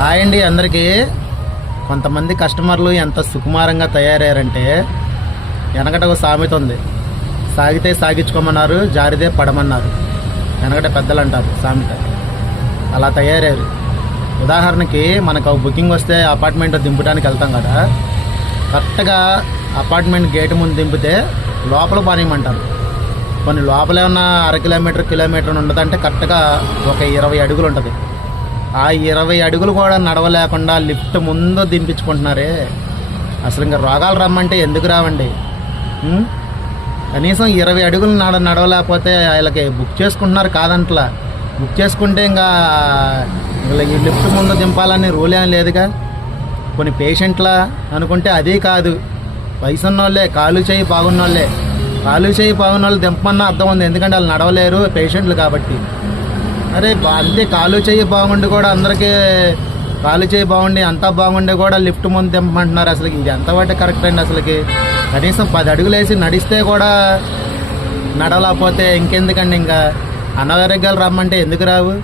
Hi అండి అందరికీ. కొంతమంది కస్టమర్లు ఎంత సుకుమారంగా తయారయ్యారంటే, వెనకట ఒక సామెత ఉంది, సాగితే సాగించుకోమన్నారు, జారితే పడమన్నారు. వెనకట పెద్దలు అంటారు సామెత. అలా తయారయ్యారు. ఉదాహరణకి మనకు బుకింగ్ వస్తే అపార్ట్మెంట్ దింపడానికి వెళ్తాం కదా, కరెక్ట్గా అపార్ట్మెంట్ గేట్ ముందు దింపితే లోపల పానీయమంటారు. కొన్ని లోపల ఏమన్నా కిలోమీటర్ ఉండదంటే కరెక్ట్గా ఒక 20 అడుగులు ఉంటుంది. ఆ 20 అడుగులు కూడా నడవలేకుండా లిఫ్ట్ ముందు దింపించుకుంటున్నారే. అసలు ఇంకా రోగాలు రమ్మంటే ఎందుకు రావండి? కనీసం 20 అడుగులు నడవలేకపోతే వీళ్ళకి బుక్ చేసుకుంటున్నారు కాదంట్లా. బుక్ చేసుకుంటే ఇంకా వీళ్ళకి లిఫ్ట్ ముందు దింపాలని రూల్ ఏం లేదుగా. కొన్ని పేషెంట్లా అనుకుంటే అది కాదు, వయసు ఉన్నోళ్ళే, కాలు చేయి బాగున్న వాళ్ళు దింపమన్నా అర్థం ఉంది, ఎందుకంటే వాళ్ళు నడవలేరు, పేషెంట్లు కాబట్టి. అరే అంతే, కాలు చేయి బాగుండి కూడా అందరికీ కాలు చేయి బాగుండి అంతా బాగుండి కూడా లిఫ్ట్ ముందు దింపమంటున్నారు. అసలు ఇది ఎంతవరకు కరెక్ట్ అండి? అసలుకి కనీసం 10 అడుగులు వేసి నడిస్తే కూడా నడవలేకపోతే ఇంకెందుకండి? ఇంకా అనారోగ్యాలు రమ్మంటే ఎందుకు రావు?